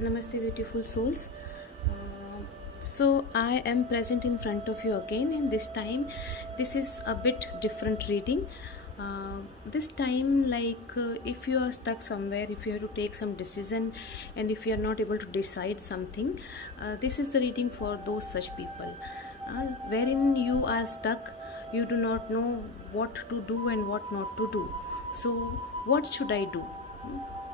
Namaste, beautiful souls. So I am present in front of you again, and this time this is a bit different reading. This time, if you are stuck somewhere, if you have to take some decision, and if you are not able to decide something, this is the reading for those such people, wherein you are stuck. You do not know what to do and what not to do. So what should I do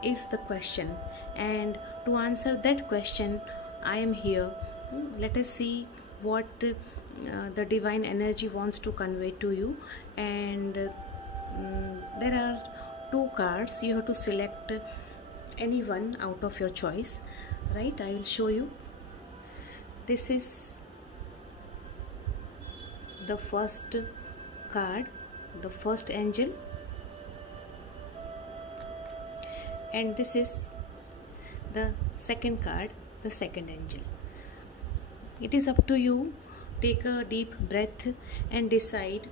is the question, and to answer that question I am here. Let us see what the divine energy wants to convey to you. And there are two cards. You have to select any one out of your choice, right? I will show you. This is the first card, the first angel, and this is the second card, the second angel. It is up to you. Take a deep breath and decide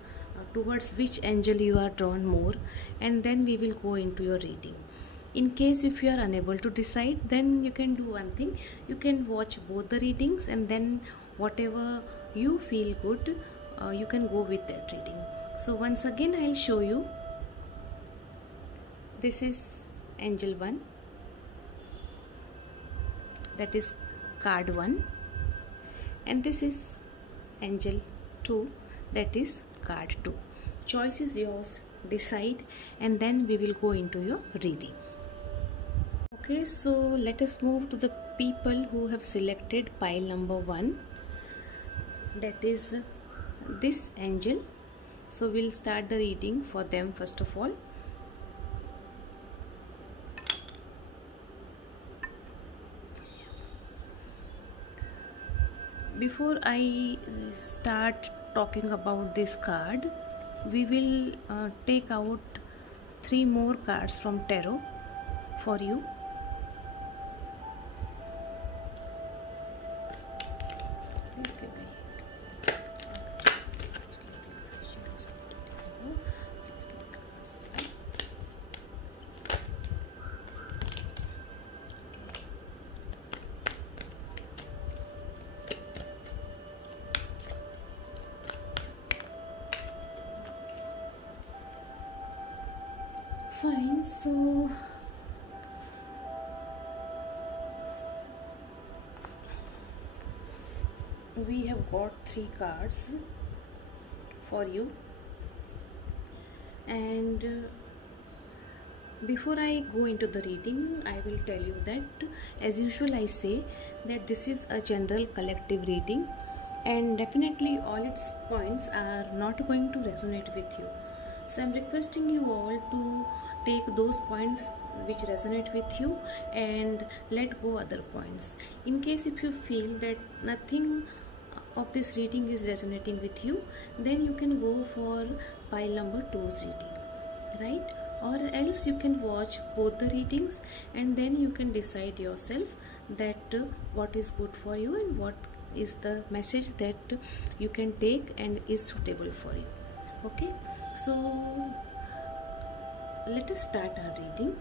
towards which angel you are drawn more, and then we will go into your reading. In case if you are unable to decide, then you can do one thing. You can watch both the readings, and then whatever you feel good, you can go with that reading. So once again I will show you. This is angel 1, that is card 1, and this is angel 2, that is card 2. Choice is yours. Decide, and then we will go into your reading. Okay, so let us move to the people who have selected pile number 1, that is this angel. So we'll start the reading for them first of all. Before I start talking about this card, we will take out 3 more cards from tarot for you. Please give me. Fine, so we have got 3 cards for you, and before I go into the reading, I will tell you that as usual I say that this is a general collective reading, and definitely all its points are not going to resonate with you. So I'm requesting you all to take those points which resonate with you and let go other points. In case if you feel that nothing of this reading is resonating with you, then you can go for pile number 2's reading, right? Or else you can watch both the readings, and then you can decide yourself that what is good for you and what is the message that you can take and is suitable for you. Okay, so let us start our reading.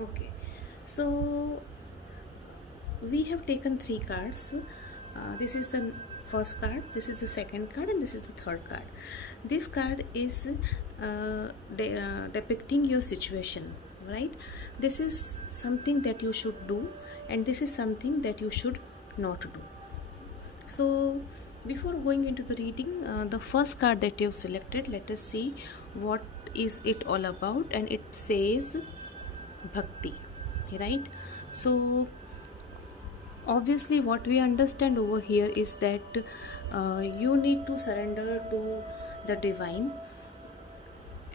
Okay, so we have taken 3 cards. This is the first card, this is the second card, and this is the third card. This card is depicting your situation, right? This is something that you should do, and this is something that you should not do. So before going into the reading, the first card that you have selected, let us see what is it all about. And it says bhakti, right? So obviously what we understand over here is that you need to surrender to the divine,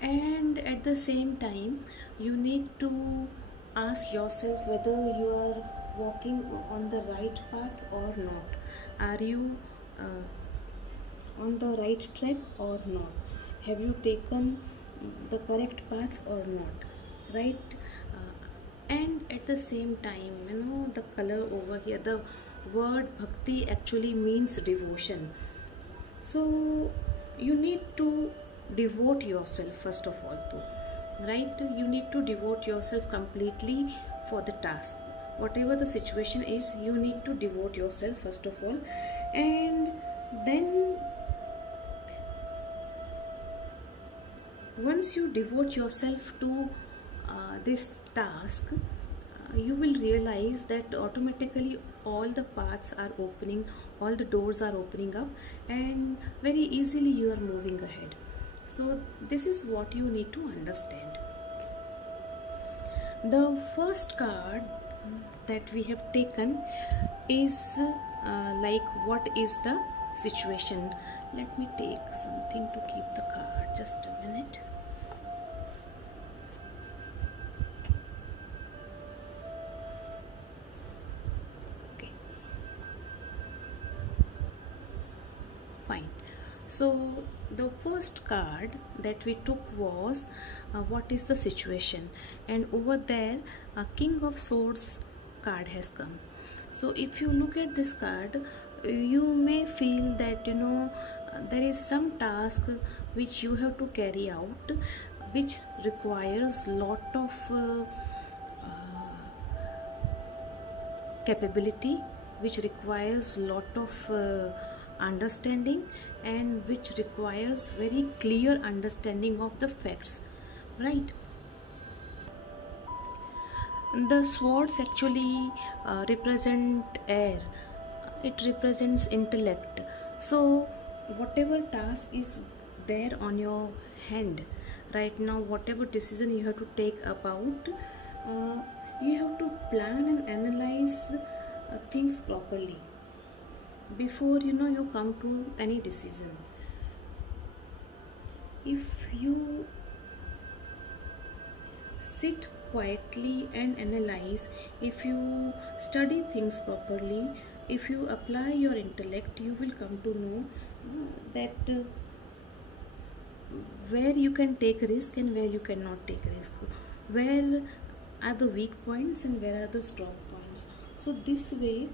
and at the same time you need to ask yourself whether you are walking on the right path or not. Are you on the right track or not? Have you taken the correct path or not, right? And at the same time, you know, the color over here, the word bhakti actually means devotion. So you need to devote yourself first of all though, right? You need to devote yourself completely for the task. Whatever the situation is, you need to devote yourself first of all, and then once you devote yourself to this task, you will realize that automatically all the paths are opening, all the doors are opening up, and very easily you are moving ahead. So this is what you need to understand. The first card that we have taken is like, what is the situation? Let me take something to keep the card, just a minute. Okay, fine. So the first card that we took was what is the situation, and over there a King of Swords card has come. So if you look at this card, you may feel that there is some task which you have to carry out, which requires lot of capability, which requires lot of understanding, and which requires very clear understanding of the facts, right? The swords actually represent air, it represents intellect. So whatever task is there on your hand right now, whatever decision you have to take about, you have to plan and analyze things properly before you come to any decision. If you sit quietly and analyze, if you study things properly, if you apply your intellect, you will come to know that where you can take risk and where you cannot take risk, where are the weak points and where are the strong points. So this way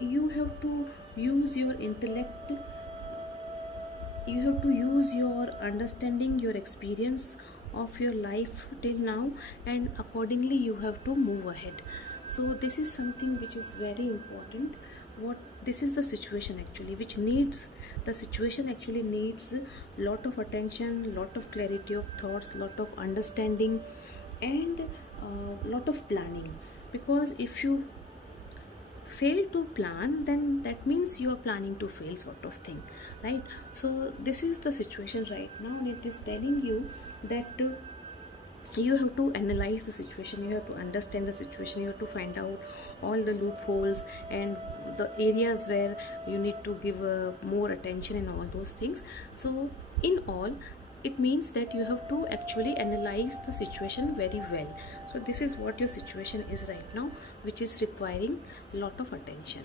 you have to use your intellect, you have to use your understanding, your experience of your life till now, and accordingly you have to move ahead. So this is something which is very important. This is the situation actually which needs, the situation actually needs lot of attention, lot of clarity of thoughts, lot of understanding, and lot of planning. Because if you fail to plan, then that means you are planning to fail, sort of thing, right? So this is the situation right now, and it is telling you that you have to analyze the situation, you have to understand the situation, you have to find out all the loopholes and the areas where you need to give more attention and all those things. So in all, it means that you have to actually analyze the situation very well. So this is what your situation is right now, which is requiring a lot of attention.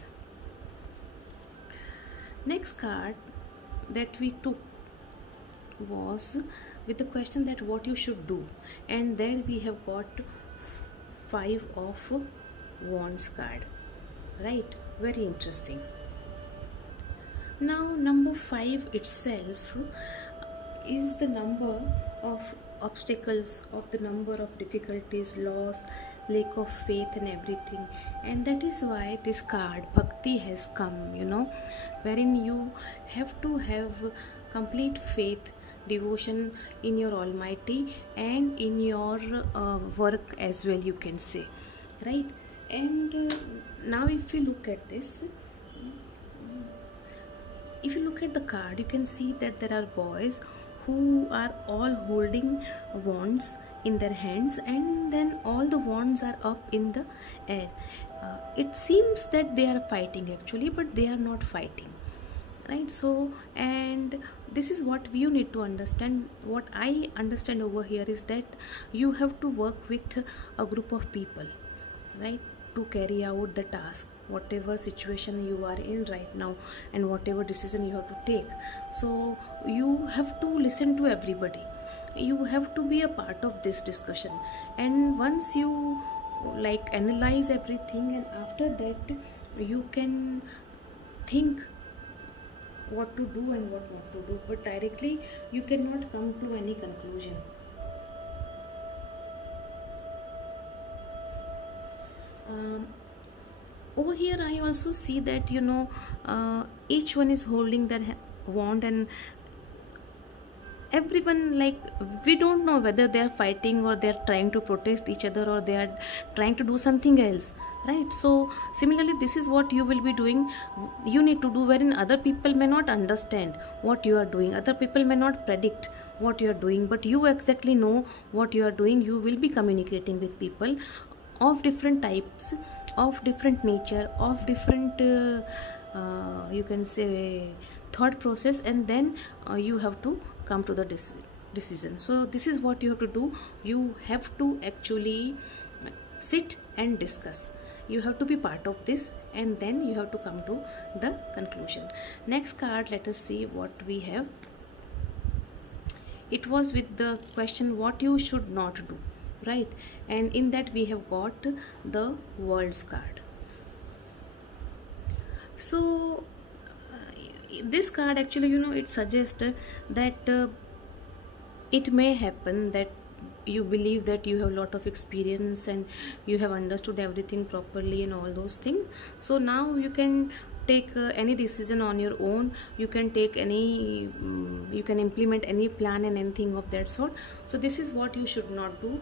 Next card that we took was with the question that what you should do, and there we have got 5 of Wands card, right? Very interesting. Now number 5 itself is the number of obstacles, of the number of difficulties, loss, lack of faith and everything, and that is why this card Bhakti has come, wherein you have to have complete faith, devotion in your Almighty and in your work as well, you can say, right? And now if you look at this, if you look at the card, you can see that there are boys who are all holding wands in their hands, and then all the wands are up in the air. It seems that they are fighting actually, but they are not fighting, right? So, and this is what you need to understand. What I understand over here is that you have to work with a group of people, right, to carry out the task, whatever situation you are in right now and whatever decision you have to take. So you have to listen to everybody, you have to be a part of this discussion, and once you analyze everything, and after that you can think what to do and what not to do, but directly you cannot come to any conclusion. Over here I also see that each one is holding their wand, and everyone, like, we don't know whether they are fighting or they are trying to protest each other or they are trying to do something else, right? So similarly, this is what you will be doing, you need to do, wherein other people may not understand what you are doing, other people may not predict what you are doing, but you exactly know what you are doing. You will be communicating with people of different types, of different nature, of different you can say thought process, and then you have to come to the decision. So this is what you have to do. You have to actually sit and discuss. You have to be part of this, and then you have to come to the conclusion. Next card, let us see what we have. It was with the question what you should not do, right? And in that we have got the World's card. So this card actually, it suggests that it may happen that you believe that you have a lot of experience and you have understood everything properly and all those things. So now you can take any decision on your own. You can take any you can implement any plan and anything of that sort. So this is what you should not do.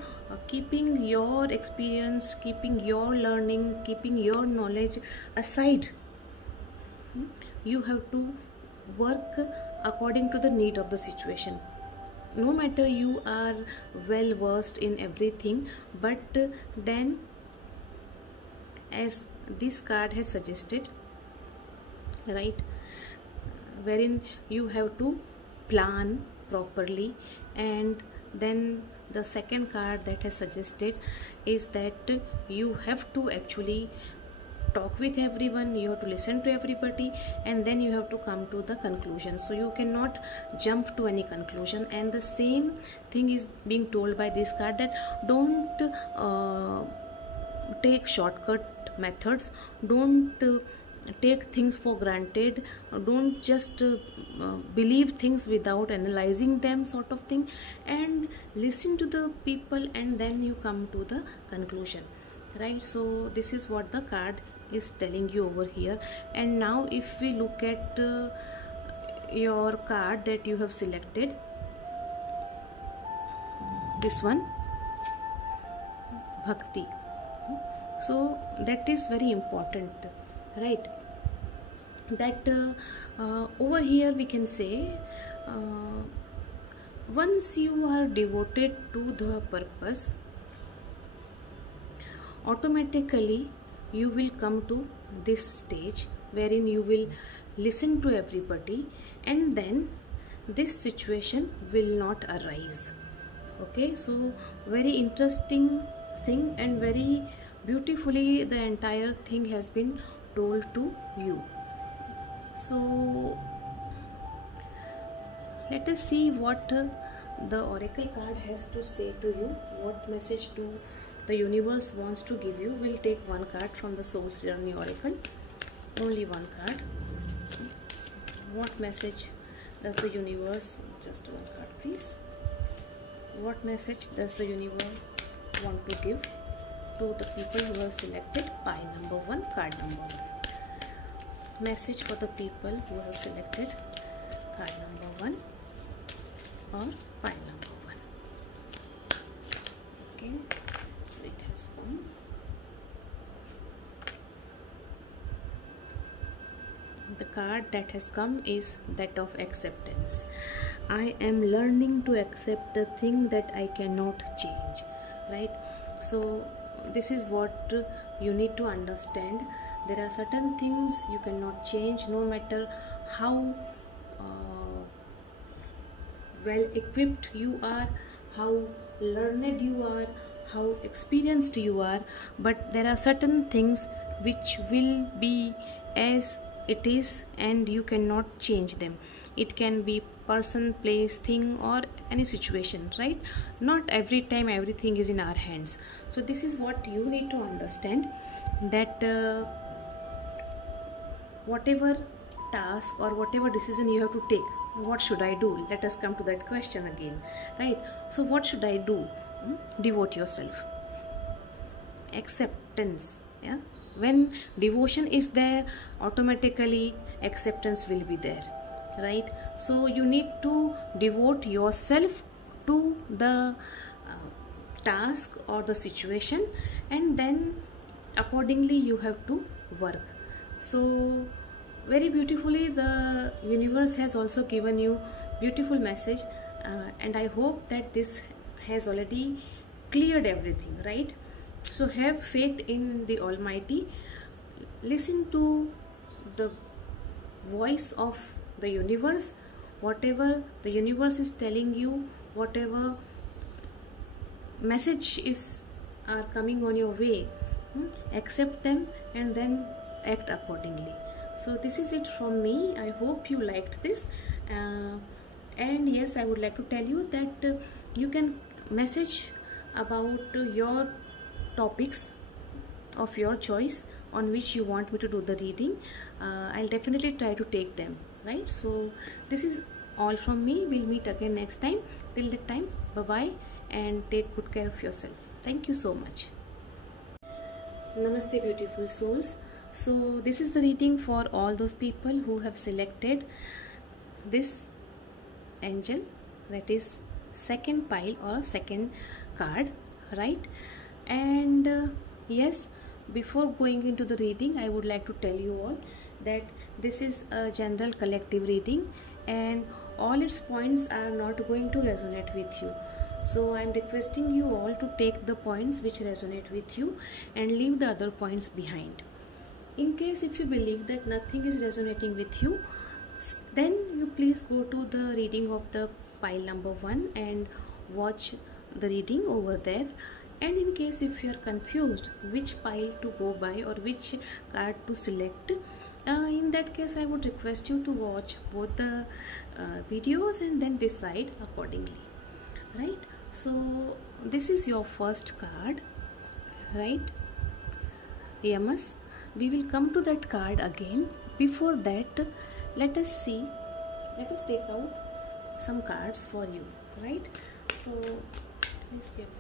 Keeping your experience, keeping your learning, keeping your knowledge aside, you have to work according to the need of the situation. No matter you are well versed in everything, but then, as this card has suggested, right, wherein you have to plan properly. And then the second card that has suggested is that you have to actually talk with everyone, you have to listen to everybody, and then you have to come to the conclusion. So you cannot jump to any conclusion. And the same thing is being told by this card, that don't take shortcut methods, don't take things for granted, don't just believe things without analyzing them, sort of thing, and listen to the people, and then you come to the conclusion, right? So this is what the card is telling you over here. And now if we look at your card that you have selected, this one, Bhakti, so that is very important, right? That over here we can say once you are devoted to the purpose, automatically you will come to this stage wherein you will listen to everybody, and then this situation will not arise. Okay, so very interesting thing, and very beautifully the entire thing has been told to you. So let us see what the oracle card has to say to you. What message do the universe wants to give you? We'll take one card from the Soul's Journey Oracle, only one card. What message does the universe, just one card please, what message does the universe want to give to the people who have selected pile number 1, card number 1? Message for the people who have selected card number 1 or pile number 1. Okay, so it has come. The card that has come is that of acceptance. I am learning to accept the thing that I cannot change, right? So this is what you need to understand. There are certain things you cannot change, no matter how well equipped you are, how learned you are, how experienced you are, but there are certain things which will be as it is and you cannot change them. It can be person, place, thing, or any situation, right? Not every time everything is in our hands. So this is what you need to understand, that whatever task or whatever decision you have to take, what should I do? Let us come to that question again, right? So what should I do? Devote yourself. Acceptance. Yeah, when devotion is there, automatically acceptance will be there, right? So you need to devote yourself to the task or the situation, and then accordingly you have to work. So very beautifully the universe has also given you beautiful message, and I hope that this has already cleared everything, right? So have faith in the Almighty, listen to the voice of the universe. Whatever the universe is telling you, whatever message are coming on your way, accept them and then act accordingly. So this is it from me. I hope you liked this, and yes, I would like to tell you that you can message about your topics of your choice on which you want me to do the reading. I'll definitely try to take them, right? So this is all from me. We'll meet again next time. Till that time, bye bye, and take good care of yourself. Thank you so much. Namaste, beautiful souls. So this is the reading for all those people who have selected this angel, that is second pile or second card, right? And yes, before going into the reading, I would like to tell you all that this is a general collective reading and all its points are not going to resonate with you. So I am requesting you all to take the points which resonate with you and leave the other points behind. In case if you believe that nothing is resonating with you, then you please go to the reading of the pile number 1 and watch the reading over there. And in case if you are confused which pile to go by or which card to select, in that case I would request you to watch both the videos and then decide accordingly, right? So this is your first card, right? Yamas. We will come to that card again. Before that, let us take out some cards for you, right? So please give me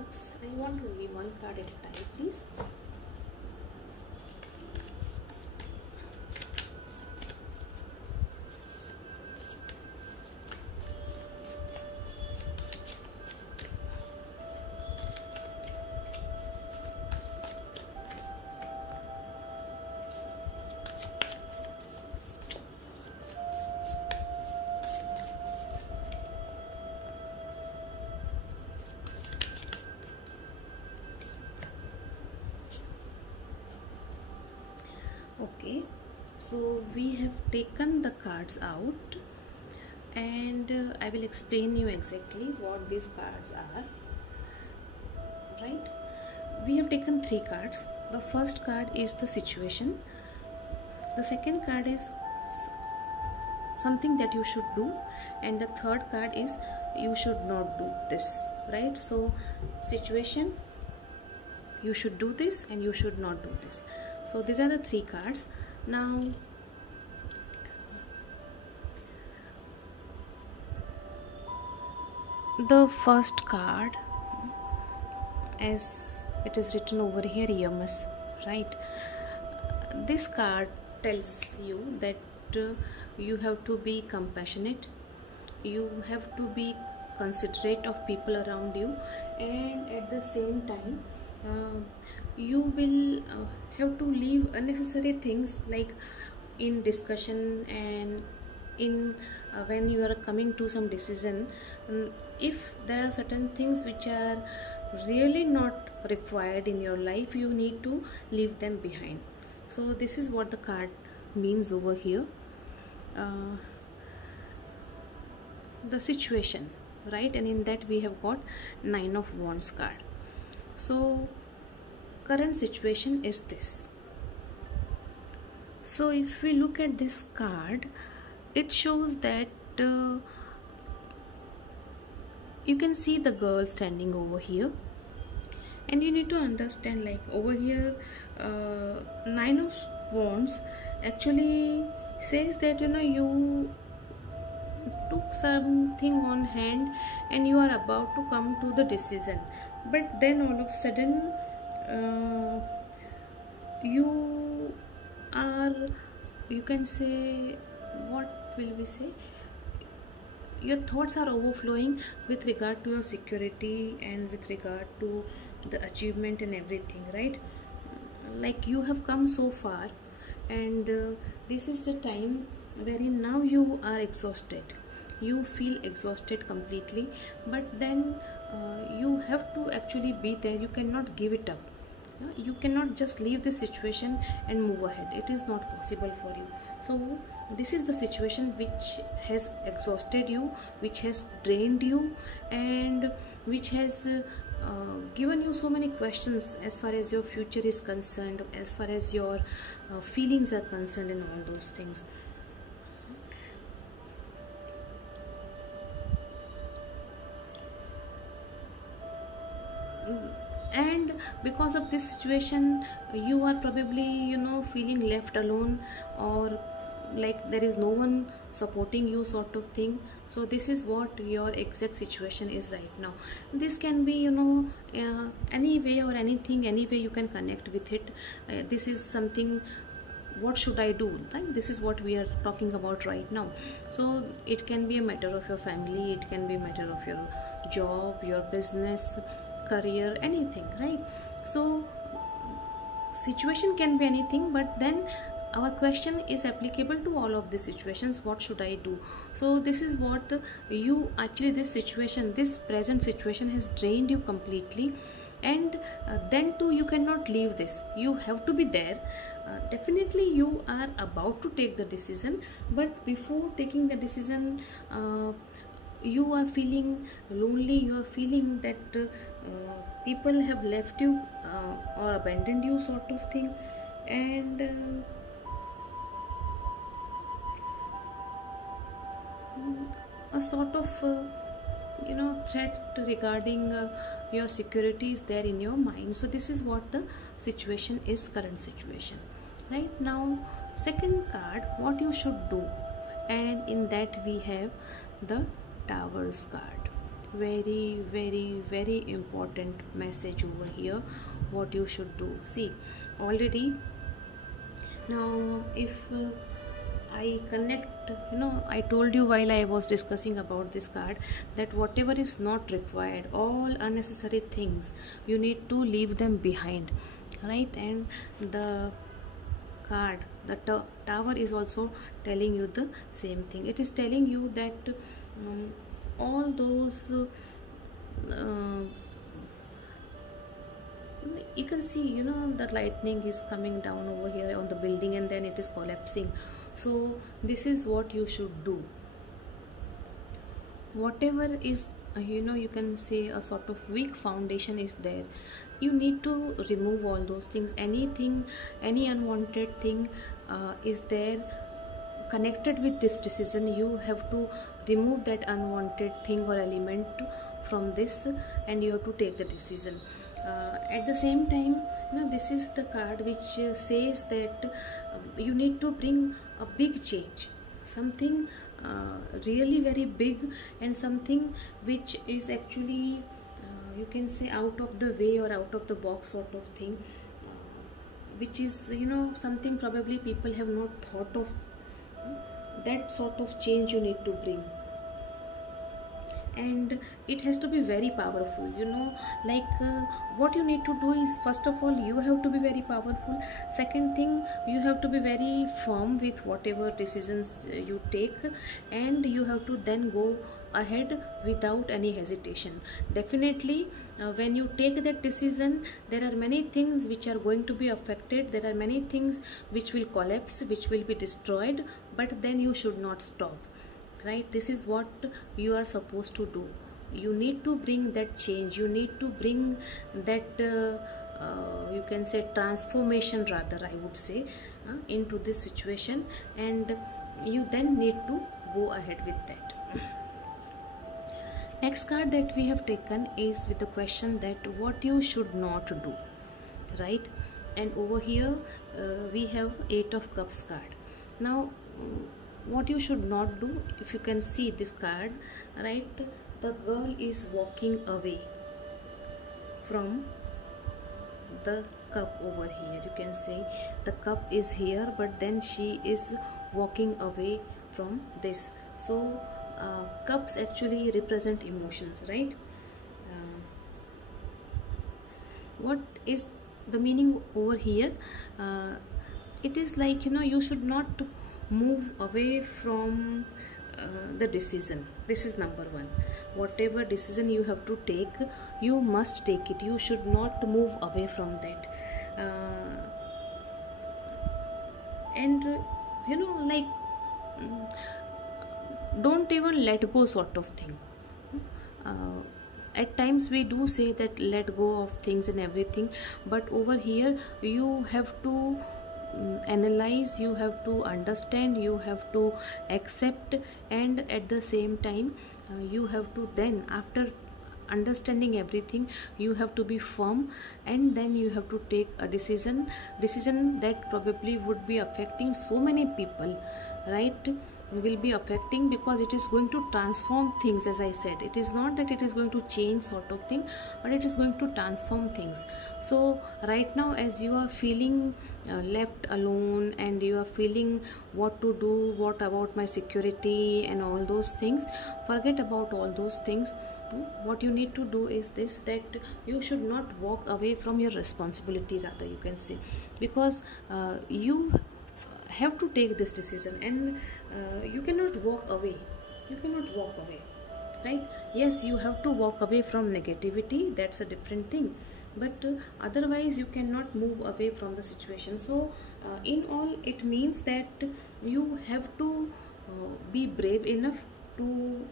oops, I want to read one card at a time, please. Okay, so we have taken the cards out and I will explain you exactly what these cards are, right? We have taken 3 cards. The first card is the situation, the second card is something that you should do, and the third card is you should not do this, right? So situation, you should do this, and you should not do this. So these are the 3 cards. Now the first card, as it is written over here, Yamas, right? This card tells you that you have to be compassionate, you have to be considerate of people around you, and at the same time you will have to leave unnecessary things like in discussion and in when you are coming to some decision. If there are certain things which are really not required in your life, you need to leave them behind. So this is what the card means over here. The situation, right? And in that we have got 9 of Wands card. So current situation is this. So if we look at this card, it shows that you can see the girl standing over here, and you need to understand, like over here, Nine of Wands actually says that you took something on hand and you are about to come to the decision, but then all of a sudden you are, you can say, what will we say, your thoughts are overflowing with regard to your security and with regard to the achievement and everything, right? Like you have come so far, and this is the time wherein now you are exhausted, you feel exhausted completely, but then you have to actually be there, you cannot give it up. You cannot just leave this situation and move ahead, it is not possible for you. So this is the situation which has exhausted you, which has drained you, and which has given you so many questions as far as your future is concerned, as far as your feelings are concerned, and all those things. And because of this situation, you are probably feeling left alone, or like there is no one supporting you, sort of thing. So this is what your exact situation is right now. This can be any way or anything, any way you can connect with it. This is something, what should I do, like this is what we are talking about right now. So it can be a matter of your family, it can be a matter of your job, your business, career, anything, right? So situation can be anything, but then our question is applicable to all of these situations. What should I do? So this is what you actually, this situation, this present situation has drained you completely, and then too you cannot leave this, you have to be there. Definitely you are about to take the decision, but before taking the decision, you are feeling lonely, you are feeling that people have left you or abandoned you, sort of thing. And a sort of threat regarding your security is there in your mind. So this is what the situation is, current situation right now. Second card, what you should do, and in that we have the Towers card. Very, very, very important message over here, what you should do. See, already now if I connect, I told you while I was discussing about this card that whatever is not required, all unnecessary things, you need to leave them behind, right? And the card, the Tower, is also telling you the same thing. It is telling you that all those you can see, the lightning is coming down over here on the building and then it is collapsing. So this is what you should do. Whatever is you can say a sort of weak foundation is there, you need to remove all those things. Anything, any unwanted thing is there connected with this decision, you have to remove that unwanted thing or element from this, and you have to take the decision. At the same time, this is the card which says that you need to bring a big change, something really very big, and something which is actually you can say out of the way or out of the box, sort of thing, which is something probably people have not thought of. That sort of change you need to bring, and it has to be very powerful. What you need to do is, first of all, you have to be very powerful. Second thing, you have to be very firm with whatever decisions you take, and you have to then go ahead without any hesitation. Definitely when you take that decision, there are many things which are going to be affected, there are many things which will collapse, which will be destroyed, but then you should not stop, right? This is what you are supposed to do. You need to bring that change, you need to bring that you can say transformation, rather I would say, into this situation. And you then need to go ahead with that. Next card that we have taken is with the question that what you should not do, right? And over here we have 8 of Cups card. Now what you should not do, if you can see this card, right, the girl is walking away from the cup. Over here you can say the cup is here, but then she is walking away from this. So cups actually represent emotions, right? What is the meaning over here? It is like, you should not move away from the decision. This is number one. Whatever decision you have to take, you must take it. You should not move away from that. And like, don't even let go, sort of thing. At times we do say that let go of things and everything, but over here you have to analyze, you have to understand, you have to accept, and at the same time you have to then, after understanding everything, you have to be firm, and then you have to take a decision that probably would be affecting so many people, right? Will be affecting, because it is going to transform things. As I said, it is not that it is going to change, sort of thing, but it is going to transform things. So right now, as you are feeling left alone, and you are feeling what to do, what about my security and all those things, forget about all those things. What you need to do is this, that you should not walk away from your responsibility, rather you can say, because you have to take this decision, and you cannot walk away. Right? Yes, you have to walk away from negativity, that's a different thing, but otherwise you cannot move away from the situation. So in all, it means that you have to be brave enough to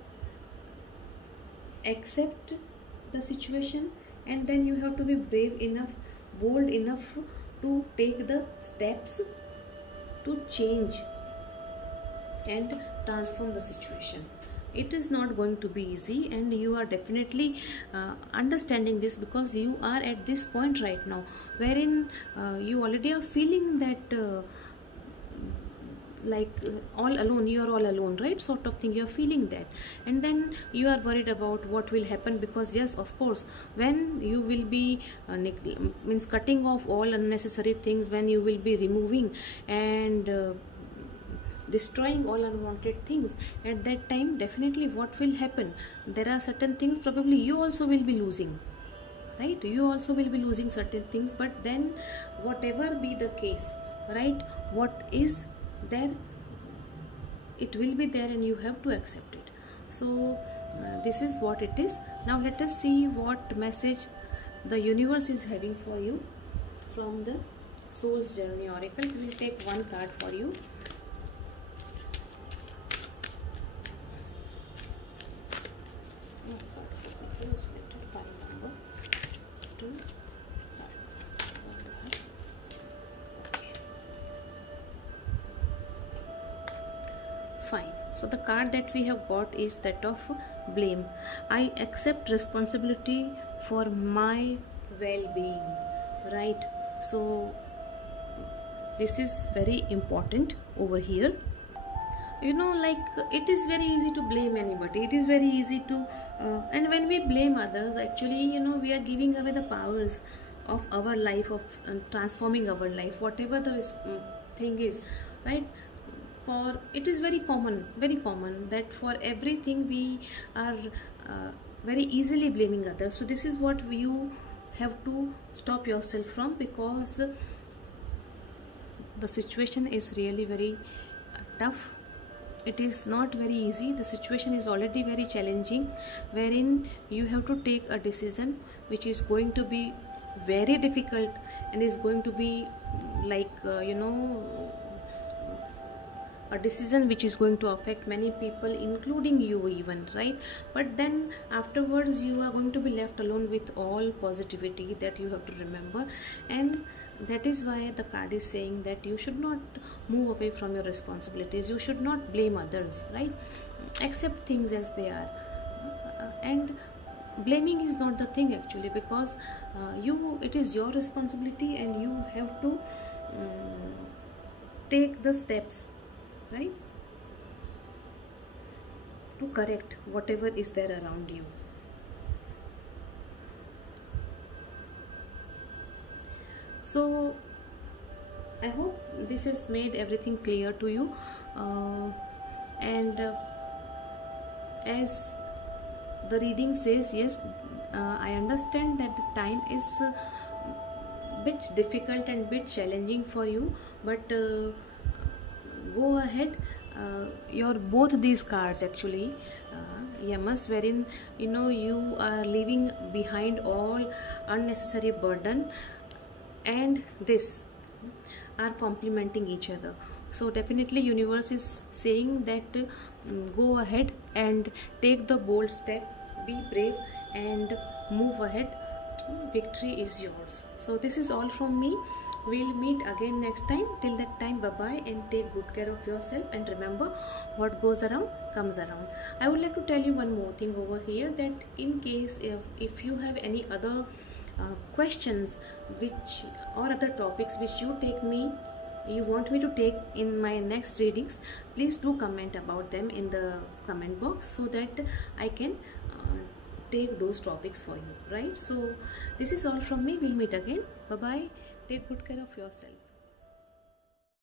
accept the situation, and then you have to be brave enough, bold enough to take the steps to change and transform the situation. It is not going to be easy, and you are definitely understanding this, because you are at this point right now wherein you already are feeling that all alone, you are all alone, right, sort of thing. You are feeling that, and then you are worried about what will happen, because yes, of course, when you will be means cutting off all unnecessary things, when you will be removing and destroying all unwanted things, at that time definitely what will happen, there are certain things probably you also will be losing, right? You also will be losing certain things, but then whatever be the case, right, what is there, it will be there, and you have to accept it. So this is what it is. Now let us see what message the universe is having for you from the Soul's Journey Oracle. We will take one card for you. Fine. So the card that we have got is that of blame. I accept responsibility for my well-being, right? So this is very important over here. Like, it is very easy to blame anybody. It is very easy to and when we blame others, actually, we are giving away the powers of our life, of transforming our life, whatever the thing is, right? For it is very common that for everything we are very easily blaming others. So this is what you have to stop yourself from, because the situation is really very tough. It is not very easy. The situation is already very challenging, wherein you have to take a decision which is going to be very difficult, and is going to be like a decision which is going to affect many people, including you even, right? But then afterwards you are going to be left alone with all positivity, that you have to remember. And that is why the card is saying that you should not move away from your responsibilities. You should not blame others, right? Accept things as they are. And blaming is not the thing actually, because it is your responsibility, and you have to take the steps, right, to correct whatever is there around you. So I hope this has made everything clear to you, and as the reading says, yes, I understand that the time is bit difficult and bit challenging for you, but go ahead. Your both these cards actually, Yamas, wherein you are leaving behind all unnecessary burden, and this are complementing each other. So definitely universe is saying that go ahead and take the bold step, be brave and move ahead. Victory is yours. So this is all from me. We'll meet again next time. Till that time, bye bye, and take good care of yourself, and remember, what goes around comes around. I would like to tell you one more thing over here, that in case if you have any other questions or other topics which you want me to take in my next readings, please do comment about them in the comment box, so that I can take those topics for you, right? So this is all from me. We'll meet again. Bye bye. Take good care of yourself.